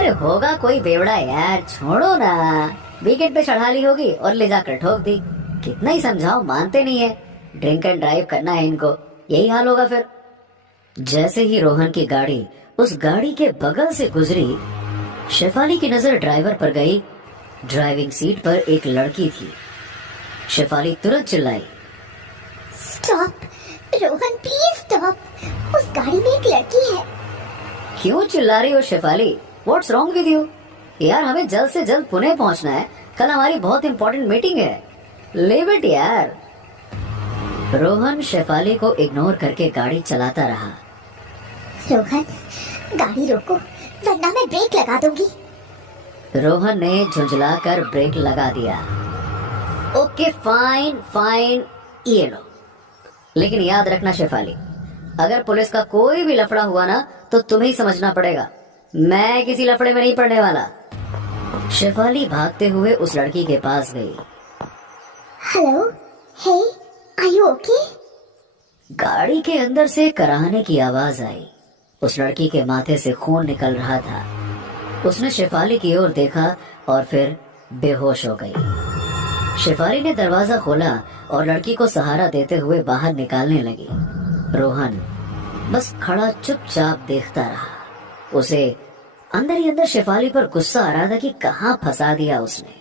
अरे होगा कोई बेवड़ा यार, छोड़ो ना। वीकेंड पे चढ़ा ली होगी और ले जाकर ठोक दी। कितना ही समझाओ, मानते नहीं है। ड्रिंक एंड ड्राइव करना है इनको, यही हाल होगा फिर। जैसे ही रोहन की गाड़ी उस गाड़ी के बगल से गुजरी, शेफाली की नजर ड्राइवर पर गई। ड्राइविंग सीट पर एक लड़की थी। शेफाली तुरंत चिल्लाई, स्टॉप रोहन, प्लीज स्टॉप। उस गाड़ी में एक लड़की है। क्यों चिल्ला रही हो Shefali? What's wrong with you? यार हमें जल्द से जल्द पुणे पहुंचना है, कल हमारी बहुत इंपॉर्टेंट मीटिंग है। लीव इट यार। रोहन शेफाली को इग्नोर करके गाड़ी चलाता रहा। रोहन, गाड़ी रोको वरना मैं ब्रेक लगा दूंगी। रोहन ने झुंझलाकर ब्रेक लगा दिया। ओके फाइन फाइन, ये लो। लेकिन याद रखना शेफाली, अगर पुलिस का कोई भी लफड़ा हुआ ना तो तुम्हें ही समझना पड़ेगा। मैं किसी लफड़े में नहीं पड़ने वाला। शेफाली भागते हुए उस लड़की के पास गई। Hello, hey, are you okay? गाड़ी के अंदर से कराहने की आवाज आई। उस लड़की के माथे से खून निकल रहा था। उसने शेफाली की ओर देखा और फिर बेहोश हो गई। शेफाली ने दरवाजा खोला और लड़की को सहारा देते हुए बाहर निकालने लगी। रोहन बस खड़ा चुपचाप देखता रहा। उसे अंदर ही अंदर शेफाली पर गुस्सा आ रहा था कि कहां फंसा दिया उसने।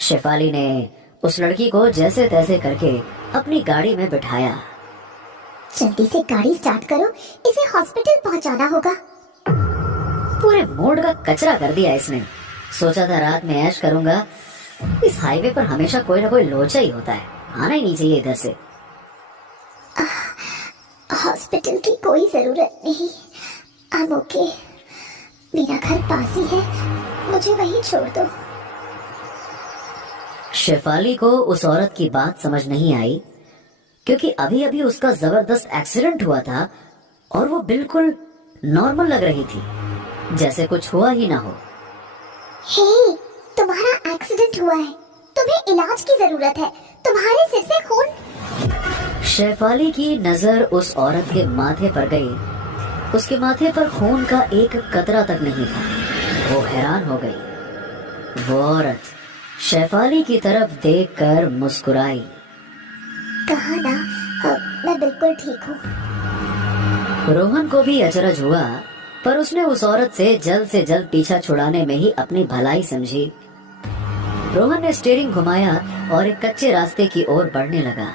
शेफाली ने उस लड़की को जैसे तैसे करके अपनी गाड़ी में बिठाया। जल्दी से गाड़ी स्टार्ट करो, इसे हॉस्पिटल पहुंचाना होगा। पूरे मूड का कचरा कर दिया इसने। सोचा था रात में ऐश करूंगा। इस हाईवे पर हमेशा कोई ना कोई लोचा ही होता है, आना ही नहीं चाहिए इधर से। हॉस्पिटल की कोई जरूरत नहीं, आई एम ओके। मेरा घर पास ही है, मुझे वहीं छोड़ दो। शेफाली को उस औरत की बात समझ नहीं आई, क्योंकि अभी अभी उसका जबरदस्त एक्सीडेंट हुआ था और वो बिल्कुल नॉर्मल लग रही थी, जैसे कुछ हुआ ही ना हो। हे, तुम्हारा एक्सीडेंट हुआ है, तुम्हें इलाज की जरूरत है, तुम्हारे सिर से खून। शेफाली की नजर उस औरत के माथे पर गई। उसके माथे पर खून का एक कतरा तक नहीं था। वो हैरान हो गई। वो औरत शेफाली की तरफ देखकर मुस्कुराई। कहा ना, मैं बिल्कुल ठीक हूँ। रोहन को भी अचरज हुआ, पर उसने उस औरत से जल्द पीछा छुड़ाने में ही अपनी भलाई समझी। रोहन ने स्टीयरिंग घुमाया और एक कच्चे रास्ते की ओर बढ़ने लगा।